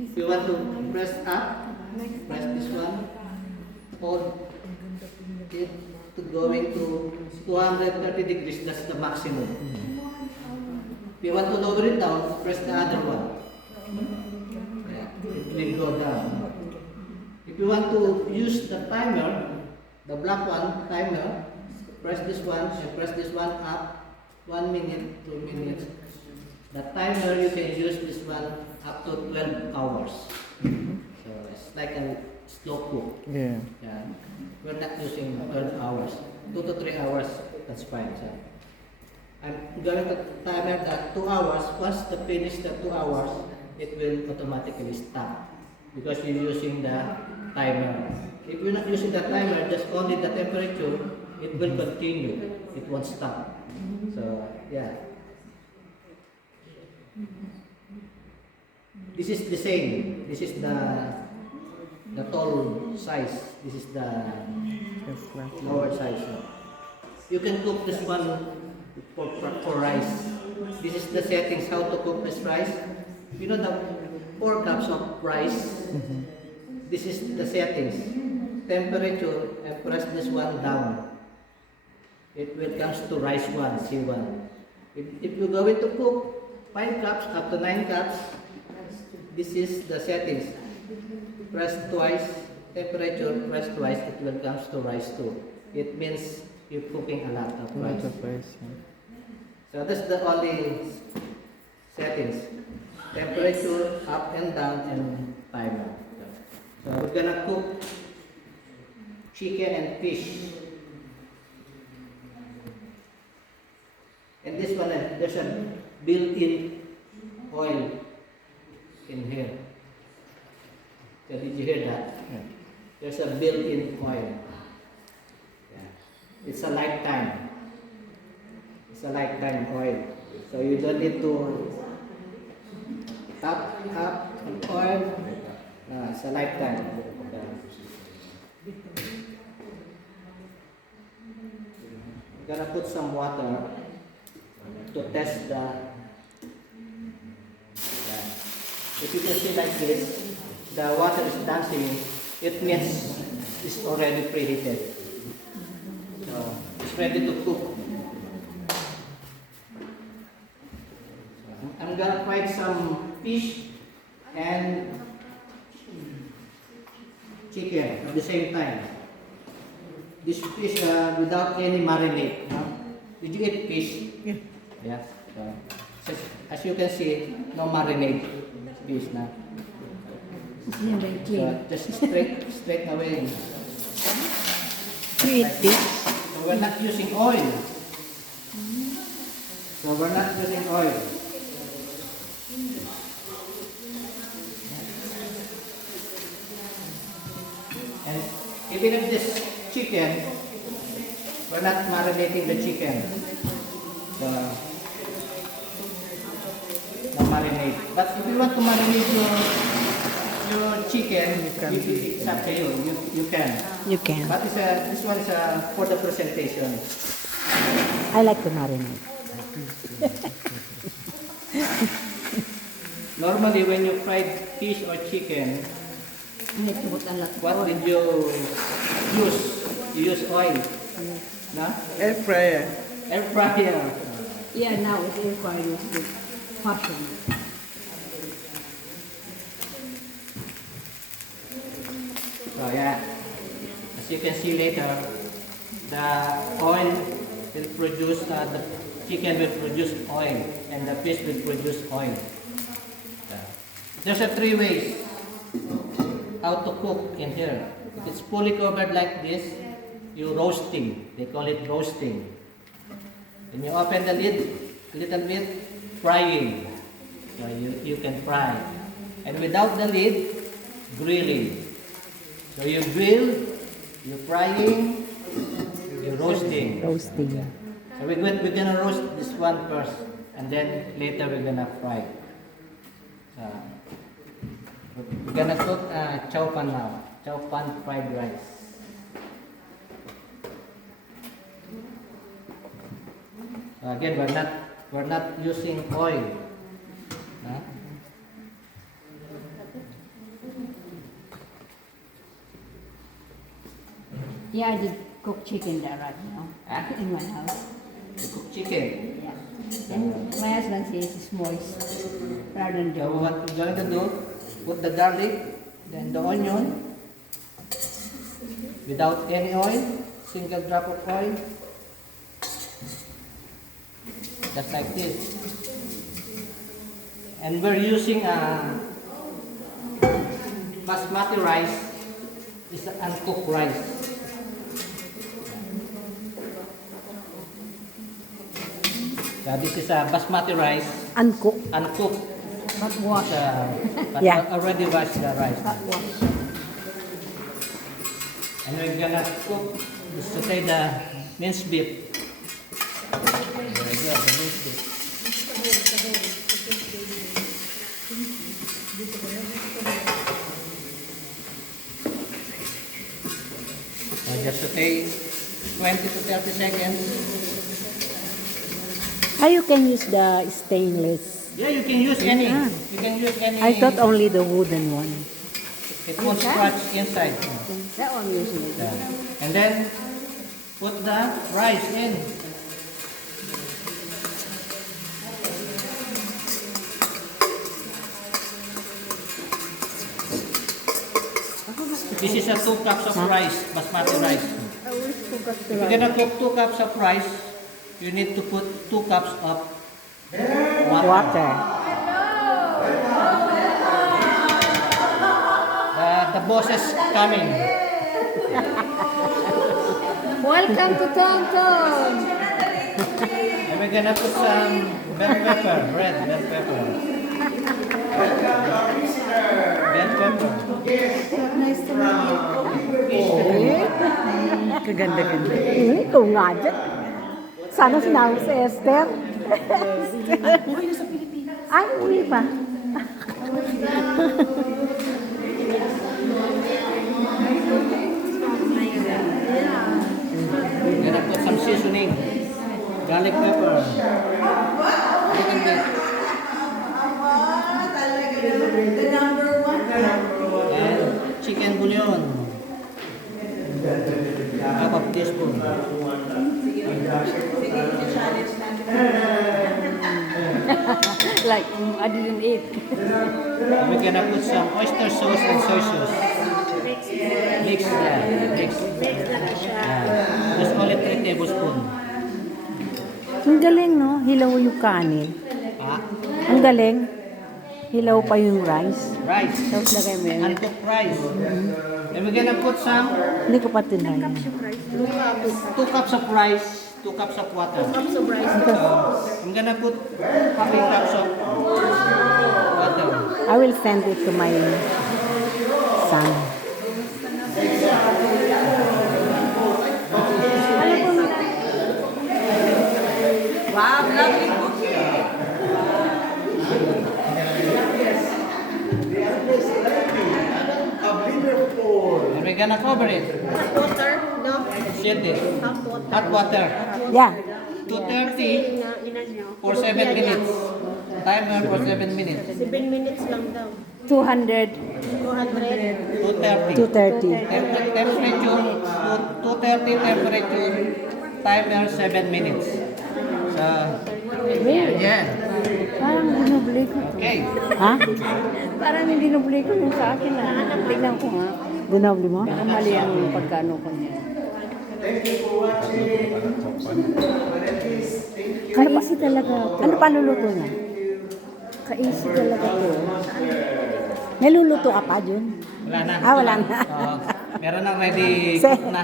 If you want to press up, press this one, hold it to going to 230 degrees, that's the maximum. If you want to lower it down, press the other one. It will go down. If you want to use the timer, the black one, timer, press this one and press this one up, 1 minute, 2 minutes. The timer, you can use this one up to 12 hours. So it's like a slow cook. Yeah. Yeah. We're not using 12 hours. 2 to 3 hours, that's fine. So I'm going to timer that 2 hours. Once the finish the 2 hours, it will automatically stop because you're using the timer. If you're not using the timer, just only the temperature, it will continue. It won't stop. So yeah. This is the same. This is the tall size. This is the lower size. You can cook this one for rice. This is the settings how to cook this rice. You know the 4 cups of rice. This is the settings. Temperature, and press this one down. It will comes to rice 1, C1. If you're going to cook 5 cups up to 9 cups, this is the settings. Press twice, temperature, press twice, it will comes to rice 2. It means you're cooking a lot of rice. So that's the only settings. Temperature, up and down, and timer. So we're gonna cook chicken and fish. And this one, there's a built-in oil in here. So did you hear that? Yeah. There's a built-in oil. Yeah. It's a lifetime. It's a lifetime oil. So you don't need to top up oil. No, it's a lifetime. Yeah. We're gonna put some water to test the. Yeah. If you can see like this, the water is dancing. It means it's already preheated. So it's ready to cook. I'm gonna fry some fish and chicken at the same time. This fish without any marinade. No? Did you eat fish? Yeah. Yeah. So, as you can see, no marinade fish na. So just straight away. You eat fish? So we're not using oil. So we're not using oil. And even if this chicken, we're not marinating the chicken. So, no marinate. But if you want to marinate your chicken, it's up to you. You can. You can. But this one is for the presentation. I like to marinate. Normally, when you fry fish or chicken, what did you use? You use oil. No? Air fryer. Air fryer. Yeah, now it's air fryer is the fashion. So yeah, as you can see later, the oil will produce, the chicken will produce oil and the fish will produce oil. There's 3 ways how to cook in here. If it's fully covered like this, you roasting. They call it roasting. When you open the lid a little bit, frying. So you can fry. And without the lid, grilling. So you grill, you're frying, you're roasting. Roasting. So we're gonna roast this one first, and then later we're gonna fry. We're gonna cook chow pan now. Chow pan fried rice. Again, we're not using oil. Yeah, I did cook chicken there, right? Ah? In my house. You cook chicken. Yeah. And my husband says it's moist rather than So dry. what we're going to do, put the garlic, then the onion, without any oil, single drop of oil, just like this. And we're using basmati rice, is uncooked rice. So this is a basmati rice, Uncooked. uncooked. But wash. But Yeah. already washed the rice. But wash. And we're gonna cook, saute the minced beef. There we go, the minced beef. Just saute 20 to 30 seconds. You can use the stainless. Yeah, you can use any. You can use any. I thought only the wooden one. It won't scratch inside. That one usually. Yeah. And then put the rice in. This is a 2 cups of rice, basmati rice. I always forgot to If you're gonna cook 2 cups of rice, you need to put 2 cups of water. The boss is coming. Welcome to Tonton. And we're gonna put some bell pepper, red bell pepper. Bell pepper. Nice to meet you. Kaganda-ganda. Ikaw nga dyan. Sana sinabi si Esther. Ay, uwi pa. We're gonna put some seasoning. Garlic pepper. Little bit. And chicken bouillon. Half of teaspoon. Like, I didn't eat. And we're gonna put some oyster sauce and soy sauce. Mix that. Mix. Just only 3 tablespoons. Ang galing, no? Hilaw yung kanin. Ah, Ang galing. Hilaw pa yung rice. rice. Tapos lagay mo yun. Uncooked rice. And we're gonna put some Hindi ko pa tinayin. 2 cups of rice, 2 cups of water. 2 cups of rice. I'm gonna put 3 cups of water. I will send it to my son. Wow, lovely. And we're gonna cover it. Water, no? Shit it. Hot water. Hot water. Yeah. 230 Inan nyo. for 7 minutes. Timer for 7 minutes. 7 minutes lang daw. 200, 200. 230. 230. Temperature, 230 temperature. Timer 7 minutes. So, yeah. Parang binubli ko to. Okay. Ha? Parang binubli ko yung sa akin. Tignan ko nga. Binubli mo? Baka mali ang pagkano ko niya. Ka-easy talaga. Ano pa luluto niya? Ka-easy talaga to. Naluluto ka pa, Jun? Wala na. Ah, wala na. Meron na ready Se- cook na.